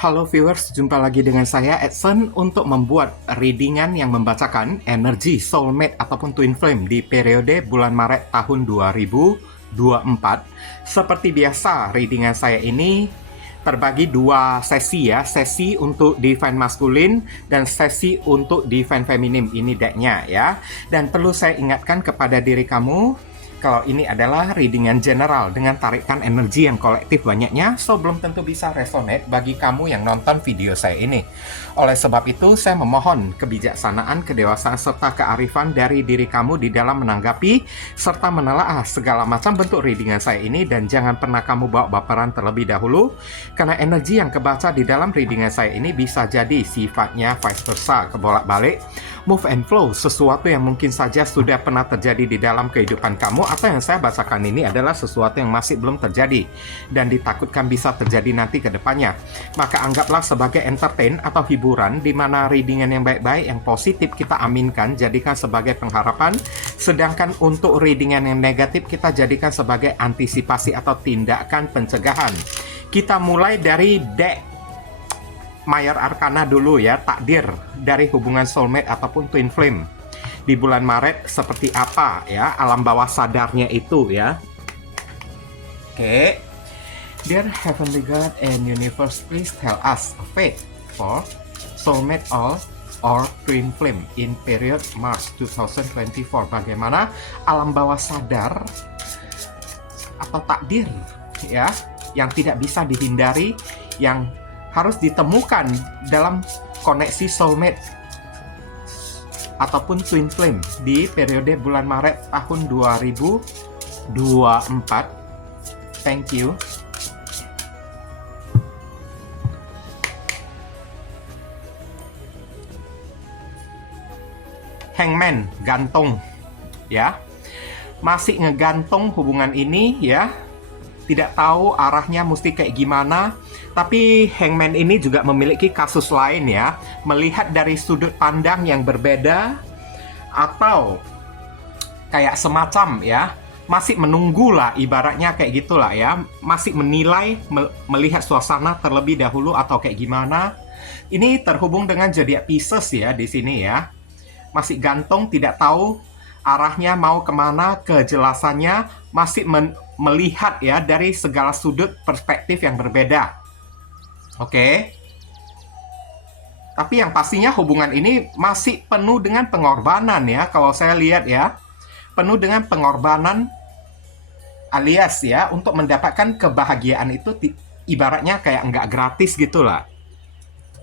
Halo viewers, jumpa lagi dengan saya Edson untuk membuat readingan yang membacakan energi soulmate ataupun twin flame di periode bulan Maret tahun 2024. Seperti biasa, readingan saya ini terbagi dua sesi ya, sesi untuk divine maskulin dan sesi untuk divine feminim. Ini decknya ya. Dan perlu saya ingatkan kepada diri kamu, kalau ini adalah readingan general dengan tarikan energi yang kolektif banyaknya, so belum tentu bisa resonate bagi kamu yang nonton video saya ini. Oleh sebab itu, saya memohon kebijaksanaan, kedewasaan, serta kearifan dari diri kamu di dalam menanggapi serta menelaah segala macam bentuk readingan saya ini, dan jangan pernah kamu bawa baperan terlebih dahulu, karena energi yang kebaca di dalam readingan saya ini bisa jadi sifatnya vice versa, kebolak-balik, move and flow, sesuatu yang mungkin saja sudah pernah terjadi di dalam kehidupan kamu, atau yang saya bacakan ini adalah sesuatu yang masih belum terjadi dan ditakutkan bisa terjadi nanti ke depannya. Maka anggaplah sebagai entertain atau hiburan, di mana readingan yang baik-baik, yang positif kita aminkan, jadikan sebagai pengharapan, sedangkan untuk readingan yang negatif kita jadikan sebagai antisipasi atau tindakan pencegahan. Kita mulai dari deck Mayor Arcana dulu ya, takdir dari hubungan soulmate ataupun twin flame di bulan Maret seperti apa ya, alam bawah sadarnya itu ya. Oke. Dear Heavenly God and Universe, please tell us a fate for soulmate or twin flame in period March 2024. Bagaimana alam bawah sadar atau takdir ya, yang tidak bisa dihindari, yang harus ditemukan dalam koneksi soulmate ataupun twin flame di periode bulan Maret tahun 2024. Thank you. Hangman, gantung ya. Masih ngegantung hubungan ini ya. Tidak tahu arahnya mesti kayak gimana. Tapi Hangman ini juga memiliki kasus lain ya, melihat dari sudut pandang yang berbeda, atau kayak semacam ya, masih menunggu lah, ibaratnya kayak gitulah ya, masih menilai, melihat suasana terlebih dahulu atau kayak gimana. Ini terhubung dengan zodiak Pisces ya di sini ya, masih gantung, tidak tahu arahnya mau kemana, kejelasannya masih melihat ya dari segala sudut perspektif yang berbeda. Oke. Tapi yang pastinya hubungan ini masih penuh dengan pengorbanan ya, kalau saya lihat ya. Penuh dengan pengorbanan, alias ya, untuk mendapatkan kebahagiaan itu ibaratnya kayak nggak gratis gitulah.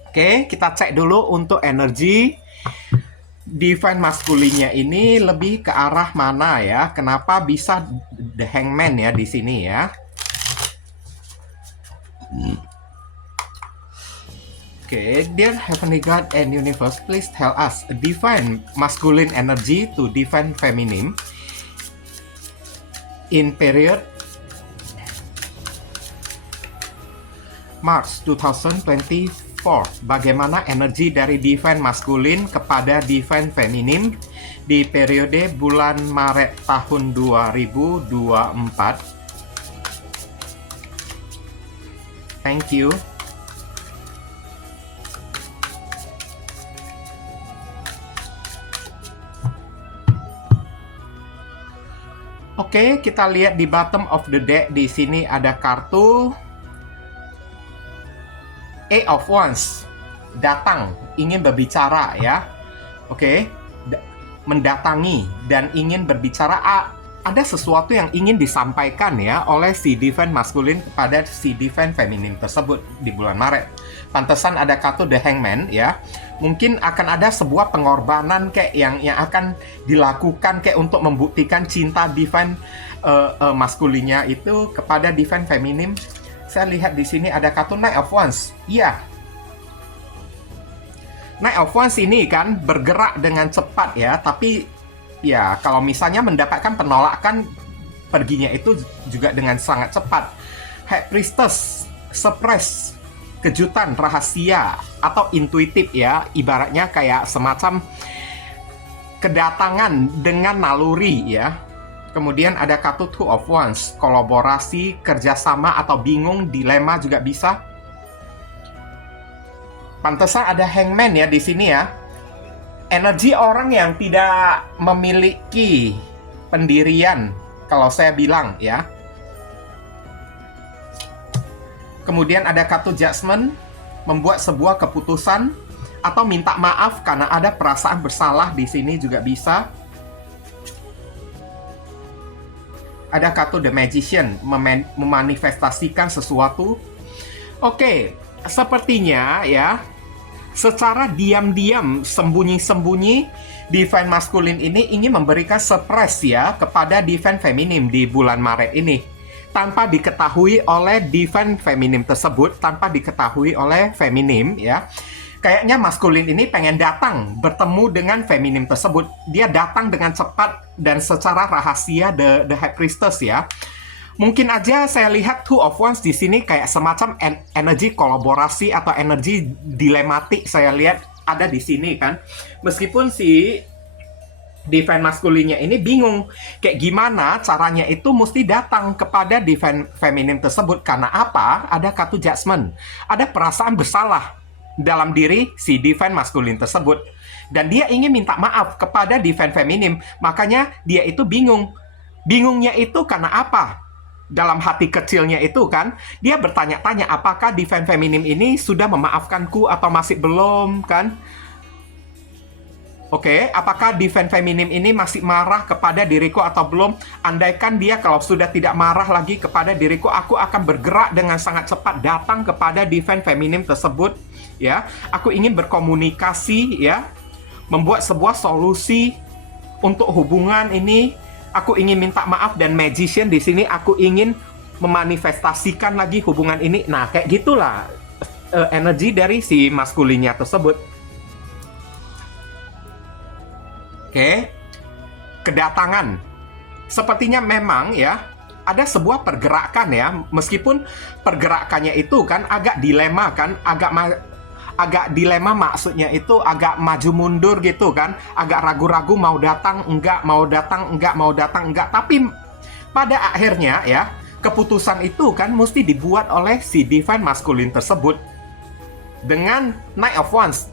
Oke, kita cek dulu untuk energi divine maskulinnya ini lebih ke arah mana ya? Kenapa bisa the Hangman ya di sini ya? Okay, dear Heavenly God and Universe, please tell us divine masculine energy to divine feminine in period March 2024. Bagaimana energi dari divine masculine kepada divine feminine di periode bulan Maret tahun 2024? Thank you. Oke, kita lihat di bottom of the deck. Di sini ada kartu Eight of Wands, datang, ingin berbicara ya. Oke, mendatangi dan ingin berbicara. Ada sesuatu yang ingin disampaikan ya oleh si divine masculine kepada si divine feminine tersebut di bulan Maret. Pantesan ada kartu The Hangman ya. Mungkin akan ada sebuah pengorbanan kayak yang akan dilakukan kayak untuk membuktikan cinta divine maskulinnya itu kepada divine feminim. Saya lihat di sini ada kartu Knight of Wands. Iya. Knight of Wands ini kan bergerak dengan cepat ya, tapi ya kalau misalnya mendapatkan penolakan, perginya itu juga dengan sangat cepat. High Priestess, surprise, kejutan, rahasia, atau intuitif ya, ibaratnya kayak semacam kedatangan dengan naluri ya. Kemudian ada kartu Two of Wands, kolaborasi, kerjasama, atau bingung, dilema juga bisa. Pantesan ada hangman ya di sini ya. Energi orang yang tidak memiliki pendirian, kalau saya bilang ya. Kemudian ada kartu judgment, membuat sebuah keputusan atau minta maaf karena ada perasaan bersalah di sini juga bisa. Ada kartu The Magician, memanifestasikan sesuatu. Oke, sepertinya ya, secara diam-diam, sembunyi-sembunyi, Divine Masculine ini ingin memberikan surprise ya kepada Divine Feminine di bulan Maret ini. Tanpa diketahui oleh Divine Feminine tersebut, tanpa diketahui oleh Feminine ya. Kayaknya maskulin ini pengen datang bertemu dengan feminim tersebut. Dia datang dengan cepat dan secara rahasia the High Priestess ya. Mungkin aja saya lihat Two of Wands di sini kayak semacam energi kolaborasi atau energi dilematik saya lihat ada di sini kan. Meskipun si Divine Masculine-nya ini bingung kayak gimana caranya itu mesti datang kepada Divine Feminine tersebut. Karena apa? Ada kartu Judgment. Ada perasaan bersalah dalam diri si Divine Masculine tersebut. Dan dia ingin minta maaf kepada Divine Feminine. Makanya dia itu bingung. Bingungnya itu karena apa? Dalam hati kecilnya itu kan, dia bertanya-tanya apakah Divine Feminine ini sudah memaafkanku atau masih belum kan? Oke, apakah Divine Feminine ini masih marah kepada diriku atau belum? Andaikan dia kalau sudah tidak marah lagi kepada diriku, aku akan bergerak dengan sangat cepat datang kepada Divine Feminine tersebut. Ya, aku ingin berkomunikasi, ya, membuat sebuah solusi untuk hubungan ini. Aku ingin minta maaf dan Magician di sini aku ingin memanifestasikan lagi hubungan ini. Nah, kayak gitulah energi dari si maskulinnya tersebut. Oke, kedatangan. Sepertinya memang ya, ada sebuah pergerakan ya, meskipun pergerakannya itu kan agak dilema kan, agak dilema maksudnya itu agak maju mundur gitu kan, agak ragu-ragu mau datang enggak, mau datang enggak, mau datang enggak. Tapi pada akhirnya ya, keputusan itu kan mesti dibuat oleh si Divine Masculine tersebut dengan Knight of Wands.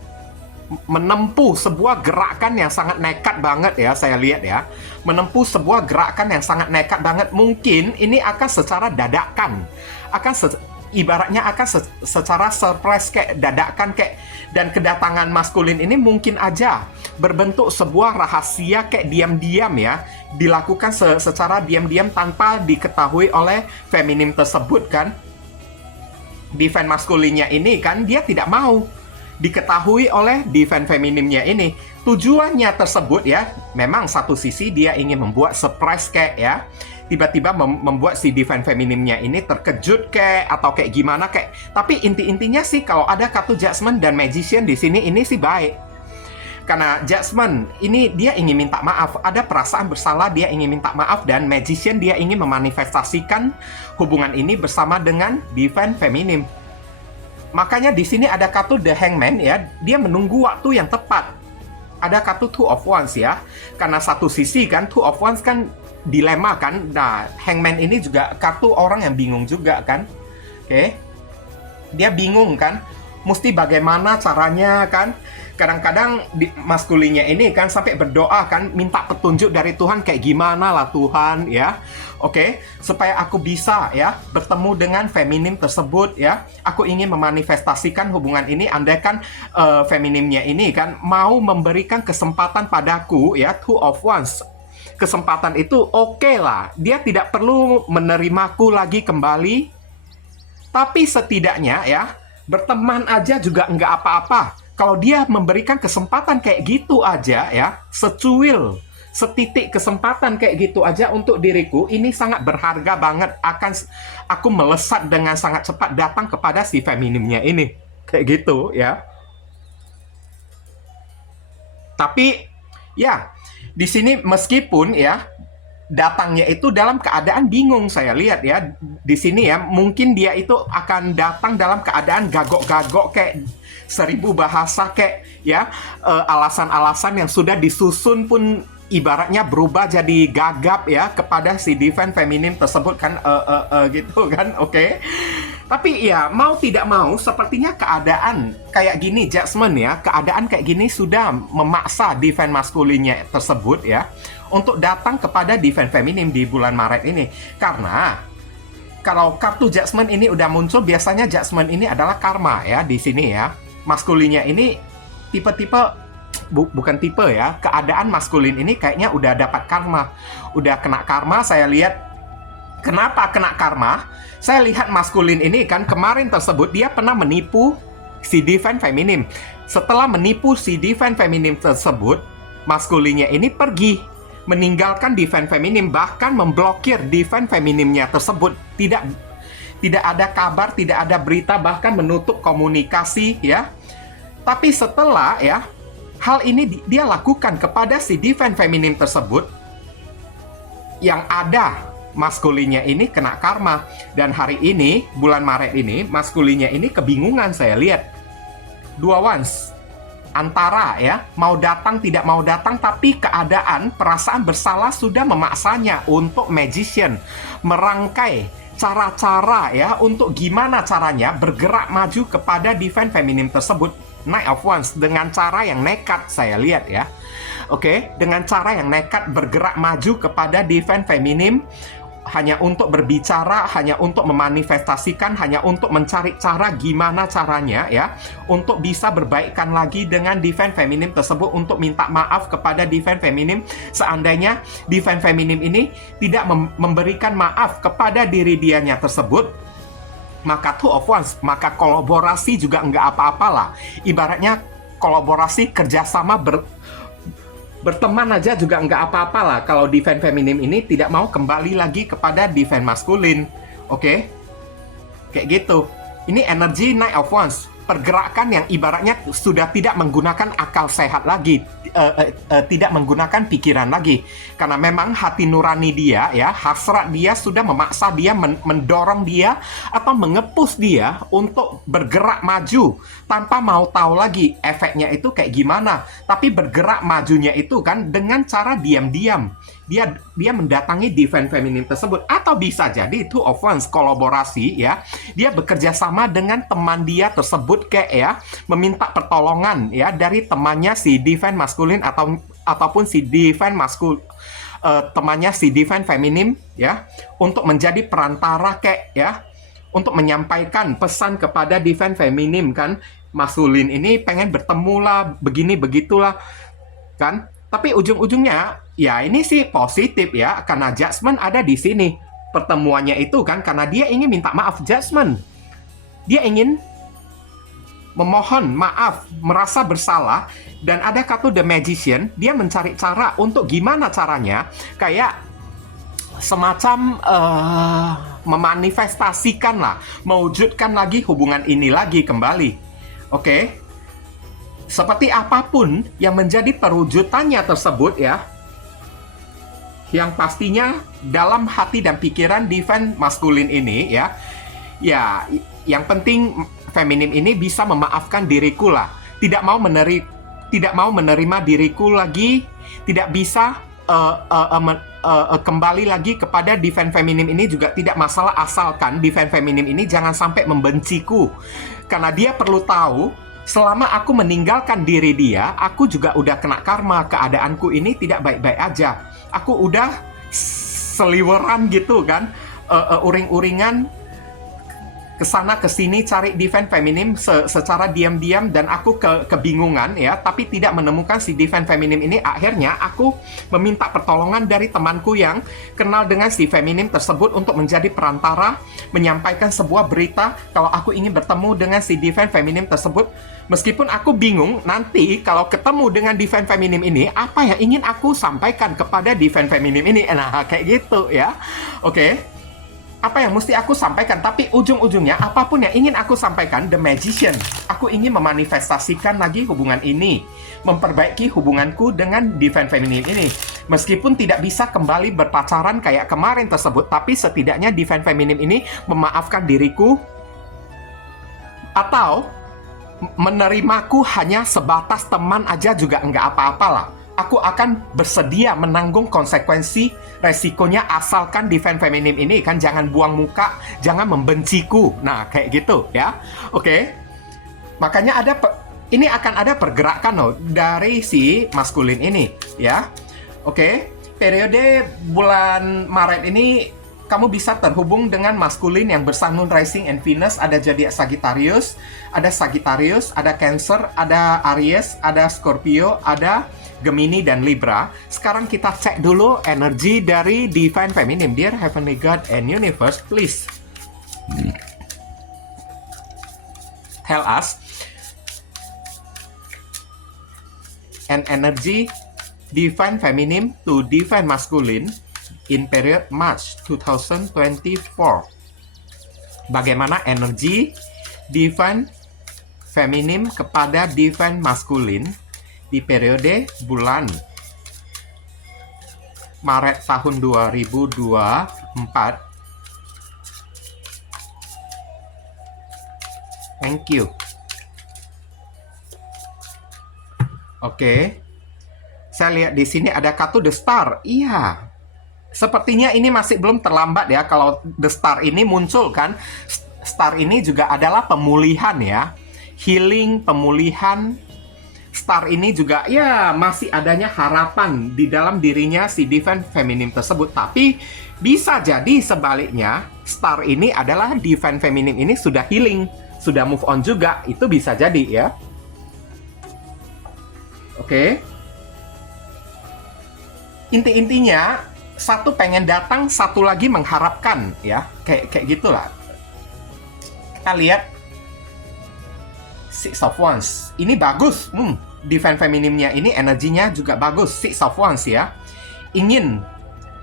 Menempuh sebuah gerakan yang sangat nekat banget ya, saya lihat ya, menempuh sebuah gerakan yang sangat nekat banget. Mungkin ini akan secara dadakan, ibaratnya akan secara surprise kayak dadakan kayak. Dan kedatangan maskulin ini mungkin aja berbentuk sebuah rahasia kayak diam-diam ya, dilakukan secara diam-diam tanpa diketahui oleh feminim tersebut kan. Divine maskulinnya ini kan dia tidak mau diketahui oleh Divine Feminine-nya ini. Tujuannya tersebut ya, memang satu sisi dia ingin membuat surprise kayak ya, tiba-tiba membuat si Divine Feminine-nya ini terkejut kayak atau kayak gimana kayak. Tapi inti-intinya sih kalau ada kartu Judgment dan Magician di sini ini sih baik. Karena Judgment ini dia ingin minta maaf, ada perasaan bersalah, dia ingin minta maaf, dan Magician dia ingin memanifestasikan hubungan ini bersama dengan Divine Feminine. Makanya di sini ada kartu The Hangman ya, dia menunggu waktu yang tepat. Ada kartu Two of Wands ya, karena satu sisi kan Two of Wands kan dilema kan. Nah, Hangman ini juga kartu orang yang bingung juga kan. Oke. Dia bingung kan, mesti bagaimana caranya kan. Kadang-kadang maskulinnya ini kan sampai berdoa kan, minta petunjuk dari Tuhan kayak gimana lah Tuhan ya. Oke, supaya aku bisa ya bertemu dengan feminim tersebut ya. Aku ingin memanifestasikan hubungan ini. Andaikan feminimnya ini kan mau memberikan kesempatan padaku ya, Two of Wands. Kesempatan itu oke lah. Dia tidak perlu menerimaku lagi kembali. Tapi setidaknya ya, berteman aja juga nggak apa-apa. Kalau dia memberikan kesempatan kayak gitu aja ya, secuil, setitik kesempatan kayak gitu aja untuk diriku, ini sangat berharga banget. Aku melesat dengan sangat cepat datang kepada si feminimnya ini. Kayak gitu ya. Tapi ya, di sini meskipun ya datangnya itu dalam keadaan bingung, saya lihat ya di sini ya, mungkin dia itu akan datang dalam keadaan gagok-gagok kayak 1000 bahasa kayak ya, alasan-alasan yang sudah disusun pun ibaratnya berubah jadi gagap ya kepada si Divine Feminine tersebut kan, gitu kan. Oke. Tapi ya mau tidak mau sepertinya keadaan kayak gini, Judgment ya, keadaan kayak gini sudah memaksa defense maskulinnya tersebut ya untuk datang kepada defense feminim di bulan Maret ini. Karena kalau kartu Judgment ini udah muncul, biasanya Judgment ini adalah karma ya di sini ya. Maskulinnya ini tipe-tipe bukan tipe ya, keadaan maskulin ini kayaknya udah dapat karma. Udah kena karma, saya lihat. Kenapa kena karma? Saya lihat maskulin ini kan kemarin tersebut dia pernah menipu si divine feminim. Setelah menipu si divine feminim tersebut, maskulinnya ini pergi meninggalkan divine feminim, bahkan memblokir divine feminimnya tersebut. Tidak ada kabar, tidak ada berita, bahkan menutup komunikasi ya. Tapi setelah ya hal ini dia lakukan kepada si divine feminim tersebut, yang ada maskulinnya ini kena karma. Dan hari ini, bulan Maret ini, maskulinnya ini kebingungan saya lihat. Dua wands. Antara ya, mau datang tidak mau datang, tapi keadaan, perasaan bersalah sudah memaksanya untuk magician merangkai cara-cara ya, untuk gimana caranya bergerak maju kepada divine feminim tersebut. Knight of Wands dengan cara yang nekat saya lihat ya. Oke, dengan cara yang nekat bergerak maju kepada divine feminim, hanya untuk berbicara, hanya untuk memanifestasikan, hanya untuk mencari cara gimana caranya ya untuk bisa berbaikan lagi dengan divine feminim tersebut, untuk minta maaf kepada divine feminim seandainya divine feminim ini tidak memberikan maaf kepada diri dianya tersebut. Maka Two of Wands, maka kolaborasi juga nggak apa-apalah. Ibaratnya kolaborasi, kerjasama, berteman aja juga nggak apa-apalah kalau divine feminim ini tidak mau kembali lagi kepada divine maskulin. Oke? Kayak gitu. Ini energi Knight of Wands. Pergerakan yang ibaratnya sudah tidak menggunakan akal sehat lagi, tidak menggunakan pikiran lagi, karena memang hati nurani dia ya, hasrat dia sudah memaksa dia, mendorong dia atau mengepus dia untuk bergerak maju tanpa mau tahu lagi efeknya itu kayak gimana. Tapi bergerak majunya itu kan dengan cara diam-diam dia mendatangi divine feminim tersebut, atau bisa jadi Two of Wands kolaborasi ya, dia bekerja sama dengan teman dia tersebut kayak ya, meminta pertolongan ya dari temannya si divine maskulin ataupun si divine temannya si divine feminim ya, untuk menjadi perantara kayak ya, untuk menyampaikan pesan kepada divine feminim kan, maskulin ini pengen bertemu lah, begini begitulah kan. Tapi ujung-ujungnya ya ini sih positif ya, karena Judgment ada di sini. Pertemuannya itu kan karena dia ingin minta maaf. Judgment, dia ingin memohon maaf, merasa bersalah. Dan ada kartu The Magician, dia mencari cara untuk gimana caranya kayak semacam memanifestasikan lah, mewujudkan lagi hubungan ini lagi kembali. Oke? Seperti apapun yang menjadi perwujudannya tersebut ya, yang pastinya dalam hati dan pikiran divine maskulin ini ya, yang penting feminim ini bisa memaafkan diriku lah, tidak mau menerima diriku lagi, tidak bisa kembali lagi kepada divine feminim ini juga tidak masalah, asalkan divine feminim ini jangan sampai membenciku, karena dia perlu tahu selama aku meninggalkan diri dia, aku juga udah kena karma. Keadaanku ini tidak baik-baik aja. Aku udah seliweran gitu kan, uring-uringan kesana kesini cari divine feminim secara diam-diam, dan aku kebingungan ya, tapi tidak menemukan si divine feminim ini. Akhirnya aku meminta pertolongan dari temanku yang kenal dengan si feminim tersebut untuk menjadi perantara, menyampaikan sebuah berita kalau aku ingin bertemu dengan si divine feminim tersebut. Meskipun aku bingung nanti kalau ketemu dengan divine feminim ini, apa yang ingin aku sampaikan kepada divine feminim ini. Nah, kayak gitu ya. Oke. Apa yang mesti aku sampaikan, tapi ujung-ujungnya apapun yang ingin aku sampaikan, The Magician, aku ingin memanifestasikan lagi hubungan ini, memperbaiki hubunganku dengan divine feminim ini. Meskipun tidak bisa kembali berpacaran kayak kemarin tersebut, tapi setidaknya divine feminim ini memaafkan diriku, atau menerimaku hanya sebatas teman aja juga nggak apa-apalah. aku akan bersedia menanggung konsekuensi resikonya asalkan divine feminim ini kan jangan buang muka, jangan membenciku. Nah, kayak gitu ya. Oke. Makanya ini akan ada pergerakan loh dari si maskulin ini ya. Oke. Periode bulan Maret ini kamu bisa terhubung dengan maskulin yang bersun, rising, and Venus. Ada zodiak Sagittarius, ada Cancer, ada Aries, ada Scorpio, ada Gemini, dan Libra. Sekarang kita cek dulu energi dari Divine Feminine. Dear Heavenly God and Universe, please tell us an energy Divine Feminine to Divine Masculine in period March 2024. Bagaimana energi Divine Feminine kepada Divine Masculine di periode bulan Maret tahun 2024. Thank you. Oke. Saya lihat di sini ada kartu The Star. Iya. Sepertinya ini masih belum terlambat ya kalau The Star ini muncul kan. Star ini juga adalah pemulihan ya. Healing, pemulihan. Star ini juga ya masih adanya harapan di dalam dirinya si Divine Feminine tersebut. Tapi bisa jadi sebaliknya, Star ini adalah Divine Feminine ini sudah healing, sudah move on juga. Itu bisa jadi ya. Oke. Inti-intinya satu pengen datang, satu lagi mengharapkan ya. Kayak gitulah. Kita lihat Six of Wands. Ini bagus. Divine Feminine-nya ini energinya juga bagus. Six of Wands ya. Ingin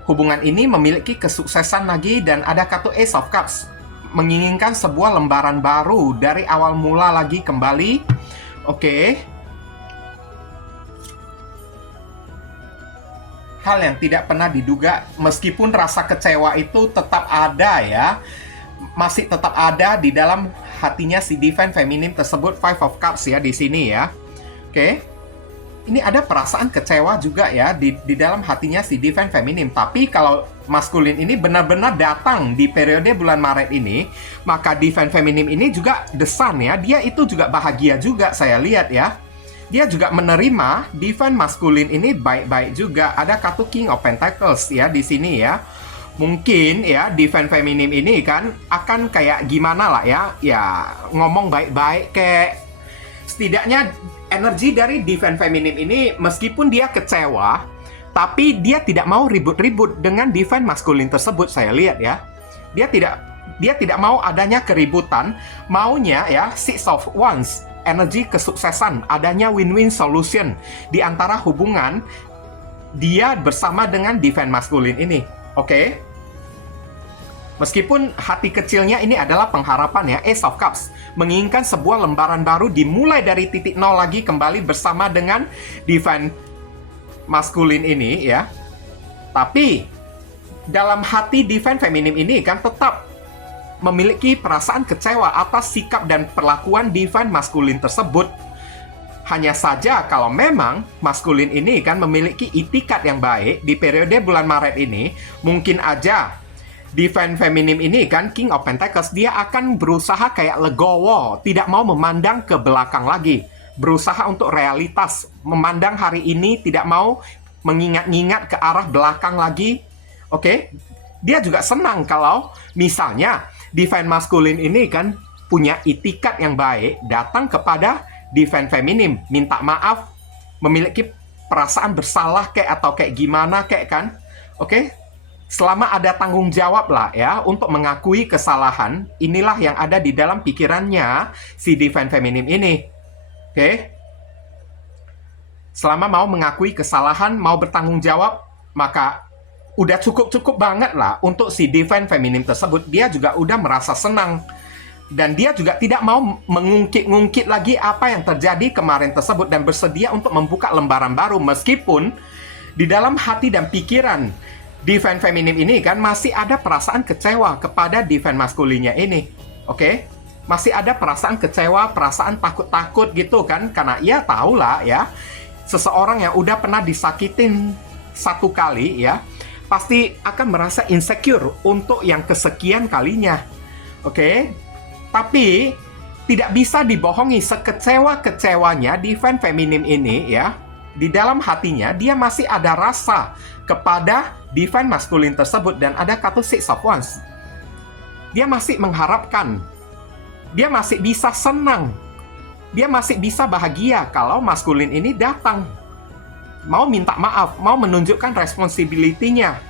hubungan ini memiliki kesuksesan lagi, dan ada kartu Ace of Cups. Menginginkan sebuah lembaran baru dari awal mula lagi kembali. Oke. Hal yang tidak pernah diduga, meskipun rasa kecewa itu tetap ada ya, masih tetap ada di dalam hatinya si Divine Feminine tersebut. Five of Cups ya di sini ya. Oke. Ini ada perasaan kecewa juga ya di dalam hatinya si Divine Feminine. Tapi kalau maskulin ini benar-benar datang di periode bulan Maret ini, maka Divine Feminine ini juga The Sun ya. Dia itu juga bahagia juga saya lihat ya. Dia juga menerima Divine Masculine ini baik-baik juga. Ada kartu King of Pentacles ya di sini ya. Mungkin ya Divine Feminine ini kan akan kayak gimana lah ya. Ya ngomong baik-baik kayak setidaknya energi dari Divine Feminine ini meskipun dia kecewa, tapi dia tidak mau ribut-ribut dengan Divine Masculine tersebut saya lihat ya. Dia tidak mau adanya keributan, maunya ya Six of Wands. Energi kesuksesan, adanya win-win solution di antara hubungan dia bersama dengan Divine Masculine ini. Oke? Meskipun hati kecilnya ini adalah pengharapan ya, Ace of Cups. Menginginkan sebuah lembaran baru dimulai dari titik nol lagi kembali bersama dengan Divine Masculine ini ya. Tapi dalam hati Divine Feminine ini kan tetap memiliki perasaan kecewa atas sikap dan perlakuan Divine Masculine tersebut. Hanya saja kalau memang maskulin ini kan memiliki itikat yang baik di periode bulan Maret ini, mungkin aja Divine Feminine ini kan King of Pentacles, dia akan berusaha kayak legowo, tidak mau memandang ke belakang lagi, berusaha untuk realitas, memandang hari ini, tidak mau mengingat-ingat ke arah belakang lagi. Oke? Dia juga senang kalau misalnya Divine Masculine ini kan punya itikat yang baik, datang kepada Divine Feminine, minta maaf, memiliki perasaan bersalah kayak atau kayak gimana kayak kan. Oke? Selama ada tanggung jawab lah ya untuk mengakui kesalahan, inilah yang ada di dalam pikirannya si Divine Feminine ini. Oke? Selama mau mengakui kesalahan, mau bertanggung jawab, maka udah cukup banget lah untuk si Divine Feminine tersebut. Dia juga udah merasa senang. Dan dia juga tidak mau mengungkit-ungkit lagi apa yang terjadi kemarin tersebut dan bersedia untuk membuka lembaran baru. Meskipun di dalam hati dan pikiran Divine Feminine ini kan masih ada perasaan kecewa kepada Divine Masculine-nya ini. Oke? Masih ada perasaan kecewa, perasaan takut-takut gitu kan. Karena ia tahulah ya, seseorang yang udah pernah disakitin satu kali ya, pasti akan merasa insecure untuk yang kesekian kalinya. Oke? Tapi tidak bisa dibohongi, sekecewa-kecewanya divine feminim ini ya, di dalam hatinya dia masih ada rasa kepada divine maskulin tersebut, dan ada kartu Six of Wands. Dia masih mengharapkan, dia masih bisa senang, dia masih bisa bahagia kalau maskulin ini datang, mau minta maaf, mau menunjukkan responsibility-nya.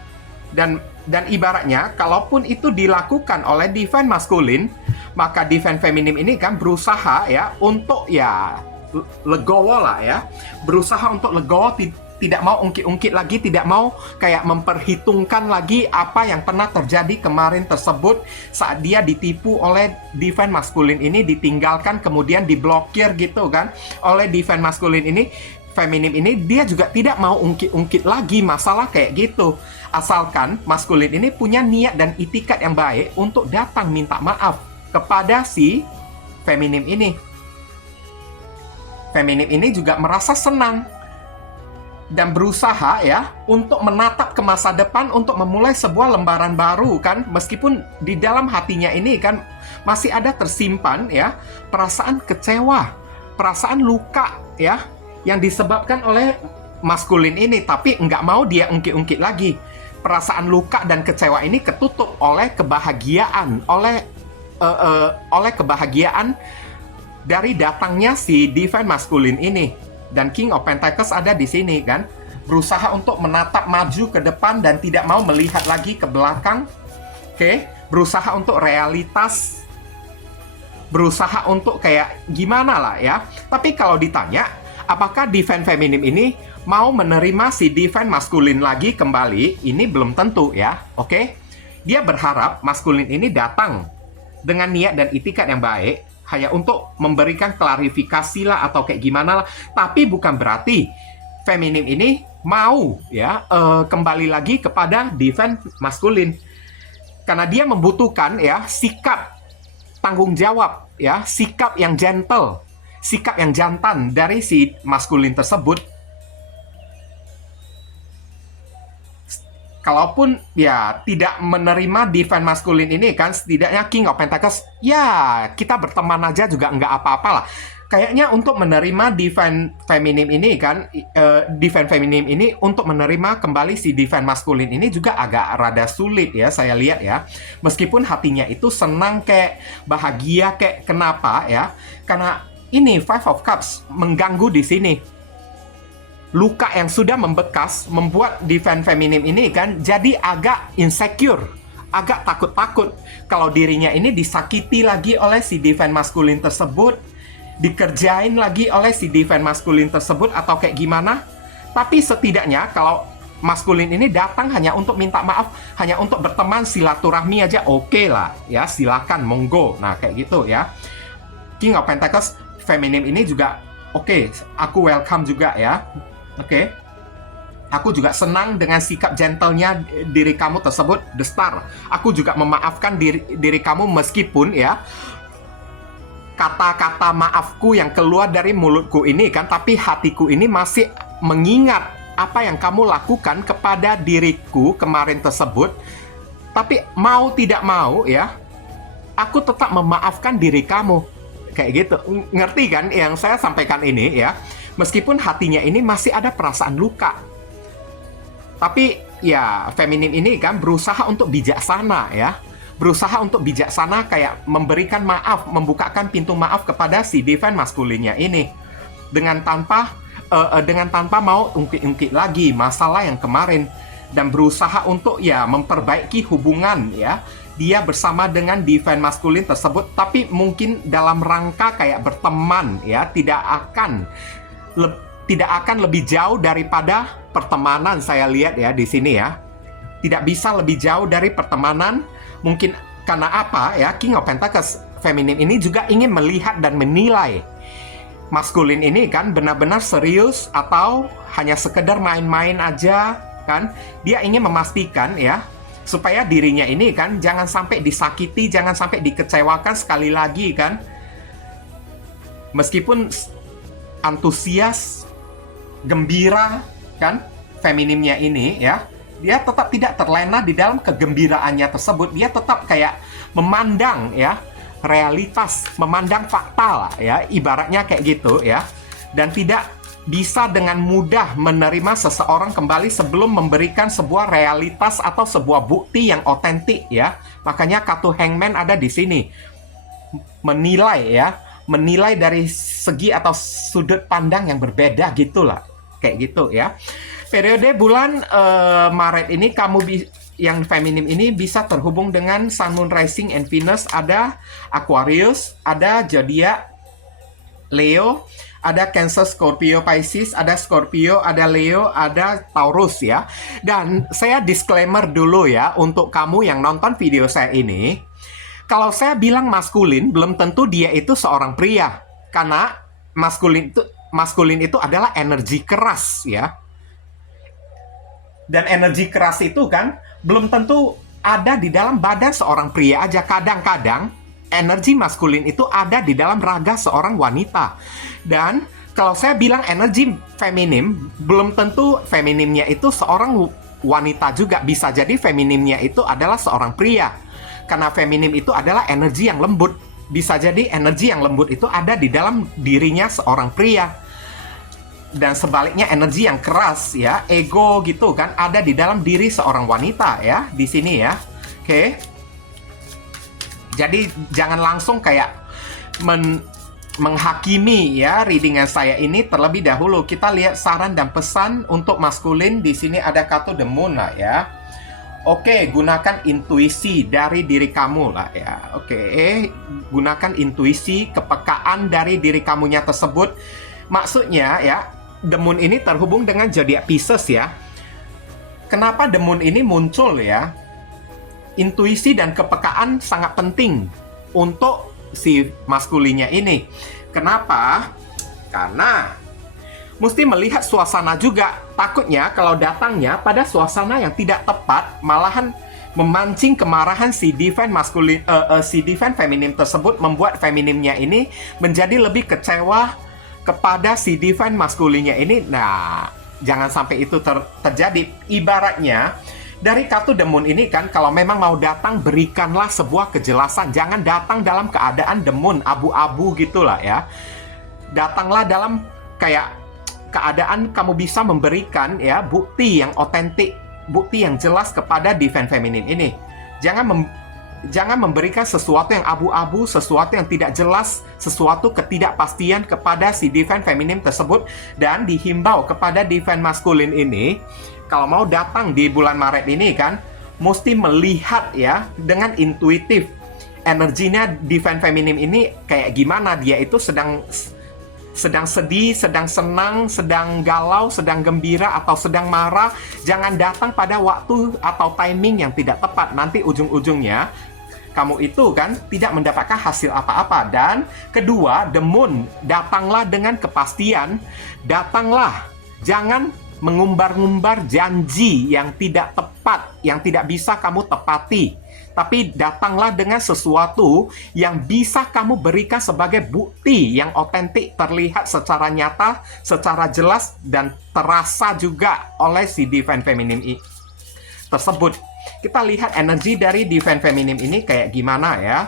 Dan ibaratnya, kalaupun itu dilakukan oleh divine maskulin, maka divine feminim ini kan berusaha ya untuk ya legowo lah ya, berusaha untuk legowo, tidak mau ungkit-ungkit lagi, tidak mau kayak memperhitungkan lagi apa yang pernah terjadi kemarin tersebut saat dia ditipu oleh divine maskulin ini, ditinggalkan kemudian diblokir gitu kan oleh divine maskulin ini. Feminim ini dia juga tidak mau ungkit-ungkit lagi masalah kayak gitu, asalkan maskulin ini punya niat dan itikat yang baik untuk datang minta maaf kepada si feminim ini. Feminim ini juga merasa senang dan berusaha ya untuk menatap ke masa depan, untuk memulai sebuah lembaran baru kan, meskipun di dalam hatinya ini kan masih ada tersimpan ya perasaan kecewa, perasaan luka ya yang disebabkan oleh maskulin ini, tapi nggak mau dia ungkit-ungkit lagi. Perasaan luka dan kecewa ini ketutup oleh kebahagiaan, oleh kebahagiaan dari datangnya si divine maskulin ini. Dan King of Pentacles ada di sini kan, berusaha untuk menatap maju ke depan dan tidak mau melihat lagi ke belakang. Oke, berusaha untuk realitas, berusaha untuk kayak gimana lah ya. Tapi kalau ditanya, apakah divine feminim ini mau menerima si divine maskulin lagi kembali? Ini belum tentu ya. Oke, dia berharap maskulin ini datang dengan niat dan itikat yang baik, hanya untuk memberikan klarifikasi lah atau kayak gimana lah. Tapi bukan berarti feminim ini mau ya kembali lagi kepada divine maskulin, karena dia membutuhkan ya sikap tanggung jawab ya, sikap yang gentle, sikap yang jantan dari si maskulin tersebut. Kalaupun ya tidak menerima divine maskulin ini kan, setidaknya King of Pentacles ya kita berteman aja juga nggak apa-apa lah. Kayaknya untuk menerima divine feminim ini kan, divine feminim ini untuk menerima kembali si divine maskulin ini juga agak rada sulit ya, saya lihat ya. Meskipun hatinya itu senang kayak bahagia kayak, kenapa ya? Karena ini Five of Cups mengganggu di sini. Luka yang sudah membekas membuat divine feminim ini kan jadi agak insecure, agak takut-takut kalau dirinya ini disakiti lagi oleh si divine maskulin tersebut, dikerjain lagi oleh si divine maskulin tersebut atau kayak gimana. Tapi setidaknya kalau maskulin ini datang hanya untuk minta maaf, hanya untuk berteman, silaturahmi aja, oke lah ya, silakan monggo. Nah kayak gitu ya. King of Pentacles feminim ini juga oke, aku welcome juga ya. Oke, aku juga senang dengan sikap gentlenya diri kamu tersebut, The Star. Aku juga memaafkan diri kamu meskipun ya kata-kata maafku yang keluar dari mulutku ini kan, tapi hatiku ini masih mengingat apa yang kamu lakukan kepada diriku kemarin tersebut. Tapi mau tidak mau ya, aku tetap memaafkan diri kamu. Kayak gitu, ngerti kan yang saya sampaikan ini ya? Meskipun hatinya ini masih ada perasaan luka, tapi ya feminim ini kan berusaha untuk bijaksana ya, berusaha untuk bijaksana kayak memberikan maaf, membukakan pintu maaf kepada si divine maskulinnya ini dengan tanpa mau ungkit-ungkit lagi masalah yang kemarin, dan berusaha untuk ya memperbaiki hubungan ya dia bersama dengan divine maskulin tersebut, tapi mungkin dalam rangka kayak berteman ya, tidak akan lebih jauh daripada pertemanan. Saya lihat ya di sini ya, tidak bisa lebih jauh dari pertemanan. Mungkin karena apa ya, King of Pentacles feminim ini juga ingin melihat dan menilai maskulin ini kan benar-benar serius atau hanya sekedar main-main aja kan. Dia ingin memastikan ya supaya dirinya ini kan jangan sampai disakiti, jangan sampai dikecewakan sekali lagi kan. Meskipun antusias gembira kan, feminimnya ini ya, dia tetap tidak terlena di dalam kegembiraannya tersebut. Dia tetap kayak memandang ya realitas, memandang fakta lah ya, ibaratnya kayak gitu ya, dan tidak bisa dengan mudah menerima seseorang kembali sebelum memberikan sebuah realitas atau sebuah bukti yang otentik ya. Makanya kartu Hangman ada di sini, menilai ya, menilai dari segi atau sudut pandang yang berbeda gitulah, kayak gitu ya. Periode bulan Maret ini yang feminim ini bisa terhubung dengan Sun, Moon, Rising, and Venus. Ada Aquarius, ada Zodiac Leo, ada Cancer, Scorpio, Pisces, ada Scorpio, ada Leo, ada Taurus ya. Dan saya disclaimer dulu ya untuk kamu yang nonton video saya ini. Kalau saya bilang maskulin, belum tentu dia itu seorang pria. Karena maskulin itu adalah energi keras ya. Dan energi keras itu kan belum tentu ada di dalam badan seorang pria aja. Kadang-kadang energi maskulin itu ada di dalam raga seorang wanita. Dan kalau saya bilang energi feminim, belum tentu feminimnya itu seorang wanita juga. Bisa jadi feminimnya itu adalah seorang pria. Karena feminim itu adalah energi yang lembut. Bisa jadi energi yang lembut itu ada di dalam dirinya seorang pria. Dan sebaliknya energi yang keras ya, ego gitu kan, ada di dalam diri seorang wanita ya, di sini ya. Oke. Jadi jangan langsung kayak menghakimi ya readingan saya ini. Terlebih dahulu kita lihat saran dan pesan untuk maskulin. Di sini ada kartu The Moon lah ya. Oke, gunakan intuisi dari diri kamu lah ya. Oke, gunakan intuisi, kepekaan dari diri kamunya tersebut. Maksudnya ya, The Moon ini terhubung dengan zodiak Pisces ya. Kenapa The Moon ini muncul ya? Intuisi dan kepekaan sangat penting untuk si maskulinnya ini. Kenapa? Karena mesti melihat suasana juga. Takutnya kalau datangnya pada suasana yang tidak tepat, malahan memancing kemarahan si divine feminim tersebut, membuat feminimnya ini menjadi lebih kecewa kepada si divine maskulinnya ini. Nah, jangan sampai itu terjadi. Ibaratnya dari kartu The Moon ini kan, kalau memang mau datang, berikanlah sebuah kejelasan. Jangan datang dalam keadaan The Moon, abu-abu gitulah ya. Datanglah dalam kayak keadaan kamu bisa memberikan ya bukti yang otentik, bukti yang jelas kepada divine feminine ini. Jangan memberikan sesuatu yang abu-abu, sesuatu yang tidak jelas, sesuatu ketidakpastian kepada si divine feminine tersebut. Dan dihimbau kepada divine maskulin ini, kalau mau datang di bulan Maret ini kan, mesti melihat ya dengan intuitif energinya divine feminine ini kayak gimana. Dia itu sedang sedih, sedang senang, sedang galau, sedang gembira, atau sedang marah. Jangan datang pada waktu atau timing yang tidak tepat. Nanti ujung-ujungnya kamu itu kan tidak mendapatkan hasil apa-apa. Dan kedua, The Moon, datanglah dengan kepastian. Datanglah, jangan mengumbar-ngumbar janji yang tidak tepat, yang tidak bisa kamu tepati. Tapi datanglah dengan sesuatu yang bisa kamu berikan sebagai bukti yang otentik, terlihat secara nyata, secara jelas, dan terasa juga oleh si divine feminim tersebut. Kita lihat energi dari divine feminim ini kayak gimana ya.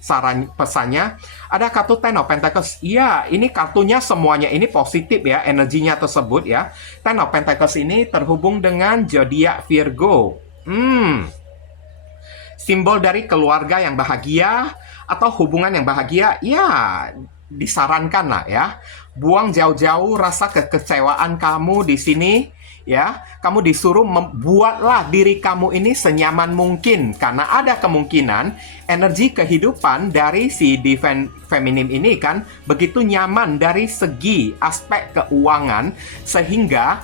Saran pesannya, ada kartu Ten of Pentacles. Iya, ini kartunya semuanya ini positif ya, energinya tersebut ya. Ten of Pentacles ini terhubung dengan zodiak Virgo. Simbol dari keluarga yang bahagia atau hubungan yang bahagia. Ya, disarankan lah ya. Buang jauh-jauh rasa kekecewaan kamu di sini. Ya, kamu disuruh membuatlah diri kamu ini senyaman mungkin, karena ada kemungkinan energi kehidupan dari si divine feminim ini kan begitu nyaman dari segi aspek keuangan, sehingga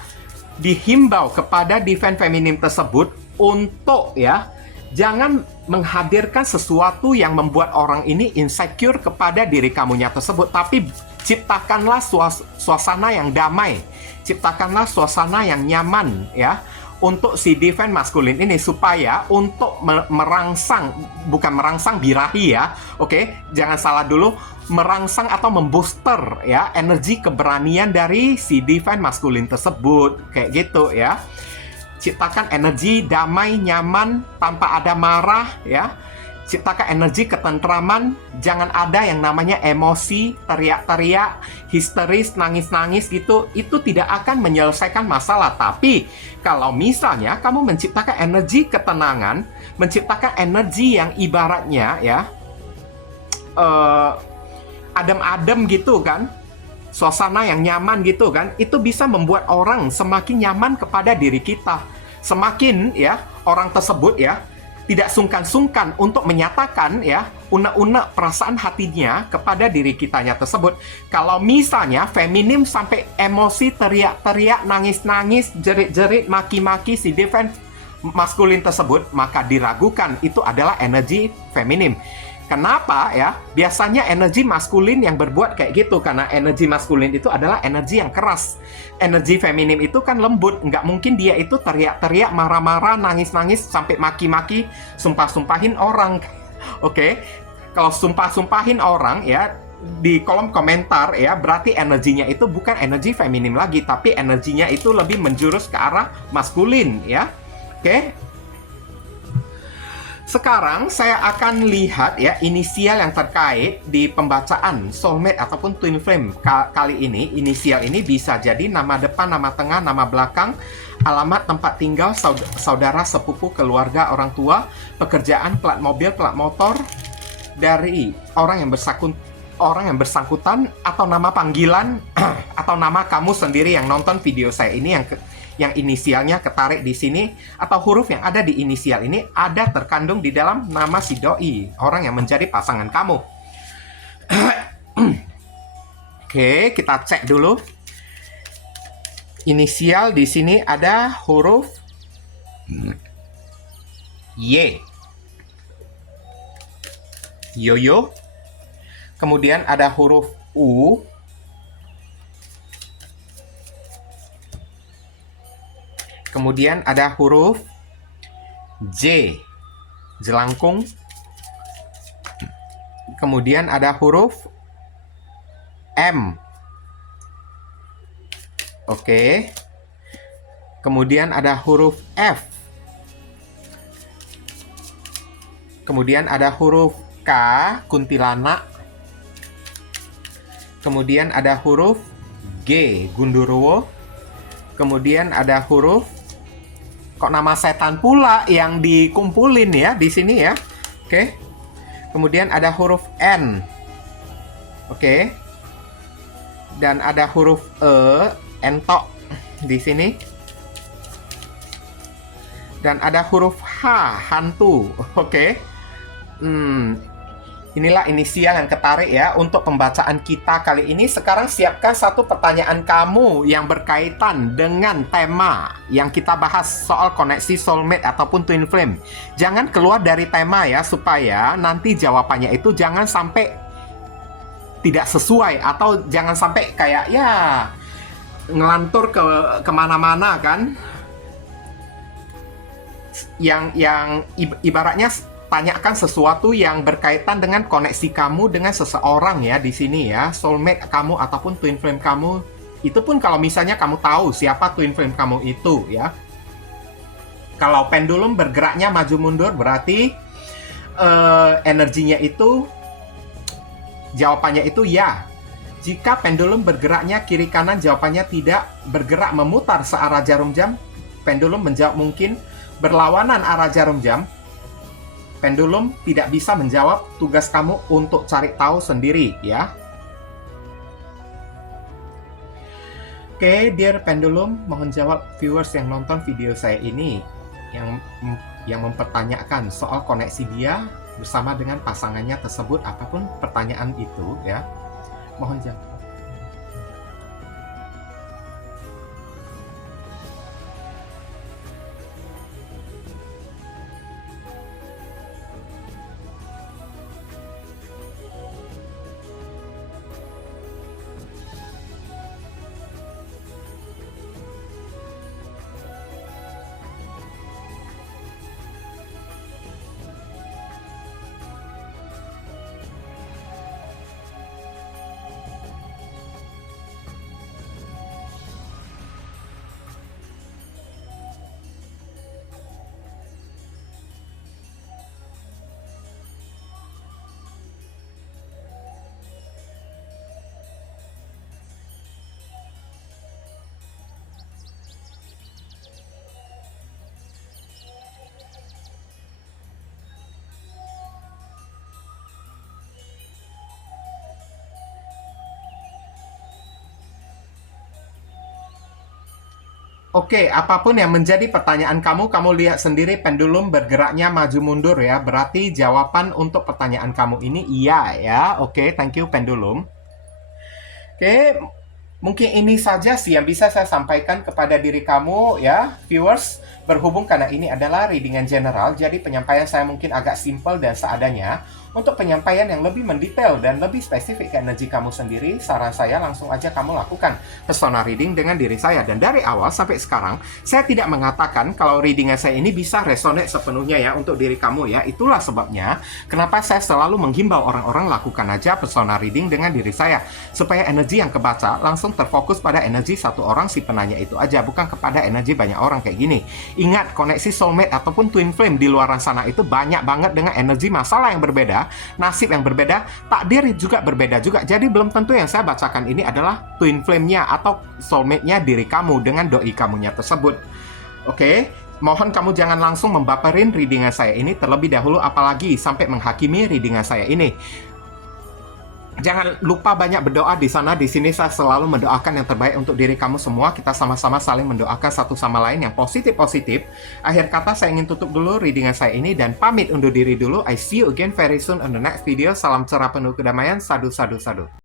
dihimbau kepada divine feminim tersebut untuk ya jangan menghadirkan sesuatu yang membuat orang ini insecure kepada diri kamunya tersebut, tapi ciptakanlah suasana yang damai. Ciptakanlah suasana yang nyaman ya untuk si divine maskulin ini, supaya untuk merangsang, bukan merangsang birahi ya, oke, jangan salah dulu, merangsang atau membooster ya energi keberanian dari si divine maskulin tersebut, kayak gitu ya. Ciptakan energi damai, nyaman, tanpa ada marah ya. Ciptakan energi ketentraman, jangan ada yang namanya emosi, teriak-teriak, histeris, nangis-nangis gitu. Itu tidak akan menyelesaikan masalah. Tapi kalau misalnya kamu menciptakan energi ketenangan, menciptakan energi yang ibaratnya ya adem-adem gitu kan, suasana yang nyaman gitu kan, itu bisa membuat orang semakin nyaman kepada diri kita. Semakin ya orang tersebut ya tidak sungkan-sungkan untuk menyatakan ya unek-unek perasaan hatinya kepada diri kitanya tersebut. Kalau misalnya feminim sampai emosi, teriak-teriak, nangis-nangis, jerit-jerit, maki-maki si divine maskulin tersebut, maka diragukan itu adalah energi feminim. Kenapa ya? Biasanya energi maskulin yang berbuat kayak gitu, karena energi maskulin itu adalah energi yang keras. Energi feminim itu kan lembut, nggak mungkin dia itu teriak-teriak, marah-marah, nangis-nangis, sampai maki-maki, sumpah-sumpahin orang. Oke? Kalau sumpah-sumpahin orang ya, di kolom komentar ya, berarti energinya itu bukan energi feminim lagi, tapi energinya itu lebih menjurus ke arah maskulin ya. Oke? Sekarang saya akan lihat ya inisial yang terkait di pembacaan soulmate ataupun twin flame kali ini. Inisial ini bisa jadi nama depan, nama tengah, nama belakang, alamat tempat tinggal, saudara, sepupu, keluarga, orang tua, pekerjaan, plat mobil, plat motor dari orang yang bersangkutan, atau nama panggilan atau nama kamu sendiri yang nonton video saya ini yang inisialnya ketarik di sini, atau huruf yang ada di inisial ini ada terkandung di dalam nama si doi, orang yang menjadi pasangan kamu. Oke, kita cek dulu. Inisial di sini ada huruf Y. Yoyo. Kemudian ada huruf U. Kemudian ada huruf J, jelangkung. Kemudian ada huruf M. Oke. Kemudian ada huruf F. Kemudian ada huruf K, kuntilanak. Kemudian ada huruf G, Gundurwo. Kemudian ada huruf, kok nama setan pula yang dikumpulin ya di sini ya. Oke. Kemudian ada huruf N. Oke. Dan ada huruf E, entok di sini. Dan ada huruf H, hantu. Oke. Inilah inisial yang ketarik ya untuk pembacaan kita kali ini. Sekarang siapkan satu pertanyaan kamu yang berkaitan dengan tema yang kita bahas soal koneksi soulmate ataupun twin flame. Jangan keluar dari tema ya, supaya nanti jawabannya itu jangan sampai tidak sesuai, atau jangan sampai kayak ya ngelantur kemana-mana kan. Yang ibaratnya tanyakan sesuatu yang berkaitan dengan koneksi kamu dengan seseorang ya di sini ya, soulmate kamu ataupun twin flame kamu. Itu pun kalau misalnya kamu tahu siapa twin flame kamu itu ya. Kalau pendulum bergeraknya maju mundur berarti energinya itu, jawabannya itu ya. Jika pendulum bergeraknya kiri kanan, jawabannya tidak. Bergerak memutar searah jarum jam, pendulum menjawab mungkin. Berlawanan arah jarum jam, pendulum tidak bisa menjawab. Tugas kamu untuk cari tahu sendiri ya. Oke, dear pendulum, mohon jawab viewers yang nonton video saya ini yang mempertanyakan soal koneksi dia bersama dengan pasangannya tersebut, apapun pertanyaan itu ya. Mohon jawab. Oke, apapun yang menjadi pertanyaan kamu, kamu lihat sendiri pendulum bergeraknya maju mundur ya. Berarti jawaban untuk pertanyaan kamu ini iya ya. Oke, thank you pendulum. Oke, mungkin ini saja sih yang bisa saya sampaikan kepada diri kamu ya, viewers. Berhubung karena ini adalah readingan general, jadi penyampaian saya mungkin agak simpel dan seadanya. Untuk penyampaian yang lebih mendetail dan lebih spesifik ke energi kamu sendiri, saran saya langsung aja kamu lakukan persona reading dengan diri saya. Dan dari awal sampai sekarang, saya tidak mengatakan kalau readingan saya ini bisa resonate sepenuhnya ya untuk diri kamu ya. Itulah sebabnya kenapa saya selalu menghimbau orang-orang lakukan aja persona reading dengan diri saya. Supaya energi yang kebaca langsung terfokus pada energi satu orang si penanya itu aja, bukan kepada energi banyak orang kayak gini. Ingat, koneksi soulmate ataupun twin flame di luar sana itu banyak banget dengan energi masalah yang berbeda, nasib yang berbeda, takdir juga berbeda juga. Jadi belum tentu yang saya bacakan ini adalah twin flame-nya atau soulmate-nya diri kamu dengan doi kamunya tersebut. Oke, mohon kamu jangan langsung membaperin readingan saya ini terlebih dahulu, apalagi sampai menghakimi readingan saya ini. Jangan lupa banyak berdoa di sana. Di sini saya selalu mendoakan yang terbaik untuk diri kamu semua. Kita sama-sama saling mendoakan satu sama lain yang positif-positif. Akhir kata saya ingin tutup dulu readingan saya ini dan pamit undur diri dulu. I see you again very soon on the next video. Salam cerah penuh kedamaian. Sadu, sadu, sadu.